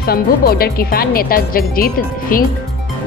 Shambhu border किसान नेता जगजीत सिंह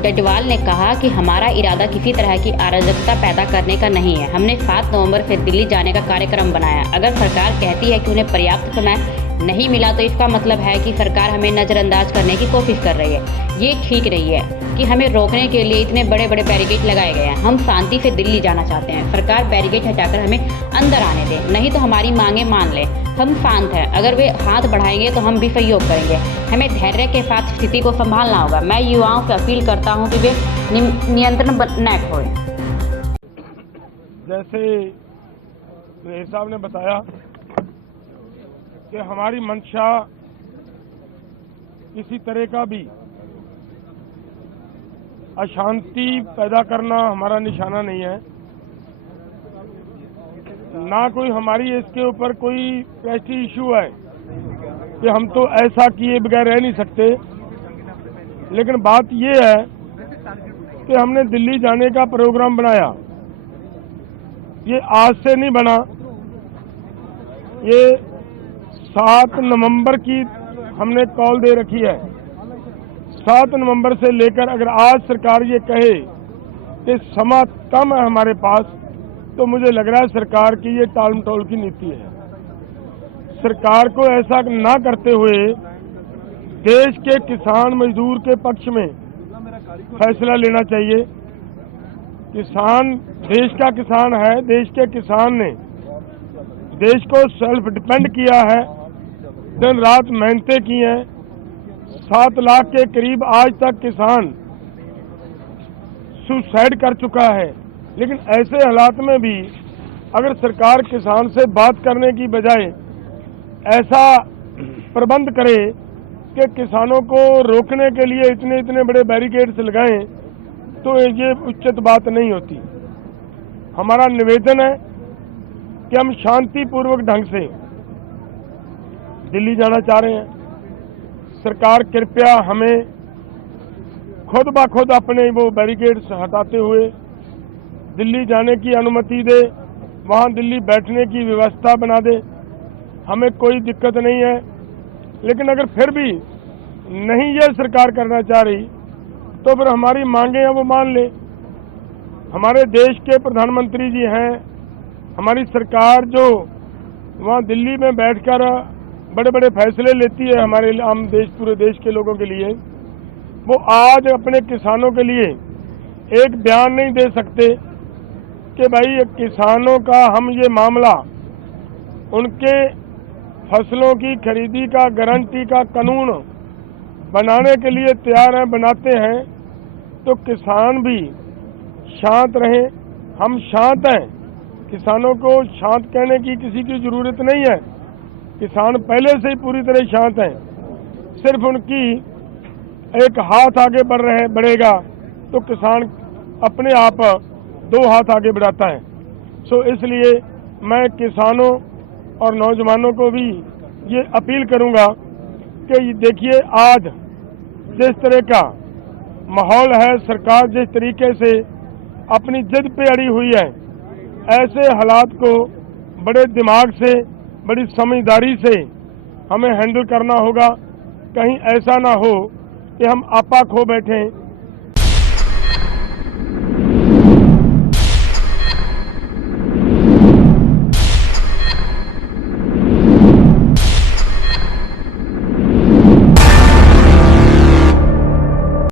डडवाल ने कहा कि हमारा इरादा किसी तरह की अराजकता पैदा करने का नहीं है। हमने 7 नवंबर से दिल्ली जाने का कार्यक्रम बनाया। अगर सरकार कहती है कि उन्हें पर्याप्त समय नहीं मिला तो इसका मतलब है कि सरकार हमें नज़रअंदाज करने की कोशिश कर रही है। ये ठीक नहीं है कि हमें रोकने के लिए इतने बड़े बड़े बैरिकेड लगाए गए हैं। हम शांति से दिल्ली जाना चाहते हैं। सरकार बैरिकेड हटाकर हमें अंदर आने दे, नहीं तो हमारी मांगे मान ले। हम शांत हैं। अगर वे हाथ बढ़ाएंगे तो हम भी सहयोग करेंगे। हमें धैर्य के साथ स्थिति को संभालना होगा। मैं युवाओं से अपील करता हूं कि वे नियंत्रण न खोएं। जैसे मेरे साहब ने बताया कि हमारी मंशा किसी तरह का भी अशांति पैदा करना हमारा निशाना नहीं है, ना कोई हमारी इसके ऊपर कोई प्रेस्टीज इशू है कि हम तो ऐसा किए बगैर रह नहीं सकते। लेकिन बात ये है कि हमने दिल्ली जाने का प्रोग्राम बनाया। ये आज से नहीं बना, ये 7 नवंबर की हमने कॉल दे रखी है। 7 नवंबर से लेकर अगर आज सरकार ये कहे कि समय कम है हमारे पास, तो मुझे लग रहा है सरकार की ये टाल मटोल की नीति है। सरकार को ऐसा ना करते हुए देश के किसान मजदूर के पक्ष में फैसला लेना चाहिए। किसान देश का किसान है। देश के किसान ने देश को सेल्फ डिपेंड किया है, दिन रात मेहनतें की हैं। 7 लाख के करीब आज तक किसान सुसाइड कर चुका है। लेकिन ऐसे हालात में भी अगर सरकार किसान से बात करने की बजाय ऐसा प्रबंध करे कि किसानों को रोकने के लिए इतने इतने बड़े बैरिकेड्स लगाएं, तो ये उचित बात नहीं होती। हमारा निवेदन है कि हम शांतिपूर्वक ढंग से दिल्ली जाना चाह रहे हैं। सरकार कृपया हमें खुद ब खुद अपने वो बैरिकेड्स हटाते हुए दिल्ली जाने की अनुमति दे, वहाँ दिल्ली बैठने की व्यवस्था बना दे। हमें कोई दिक्कत नहीं है। लेकिन अगर फिर भी नहीं ये सरकार करना चाह रही, तो फिर हमारी मांगे हैं वो मान ले। हमारे देश के प्रधानमंत्री जी हैं, हमारी सरकार जो वहाँ दिल्ली में बैठकर बड़े बड़े फैसले लेती है हमारे आम देश, पूरे देश के लोगों के लिए, वो आज अपने किसानों के लिए एक बयान नहीं दे सकते कि भाई किसानों का हम ये मामला उनके फसलों की खरीदी का गारंटी का कानून बनाने के लिए तैयार हैं, बनाते हैं। तो किसान भी शांत रहें। हम शांत हैं। किसानों को शांत कहने की किसी की जरूरत नहीं है। किसान पहले से ही पूरी तरह शांत हैं। सिर्फ उनकी एक हाथ आगे बढ़ेगा तो किसान अपने आप 2 हाथ आगे बढ़ाता है। सो इसलिए मैं किसानों और नौजवानों को भी ये अपील करूंगा कि देखिए आज जिस तरह का माहौल है, सरकार जिस तरीके से अपनी जिद पे अड़ी हुई है, ऐसे हालात को बड़े दिमाग से, बड़ी समझदारी से हमें हैंडल करना होगा। कहीं ऐसा ना हो कि हम आपा खो बैठें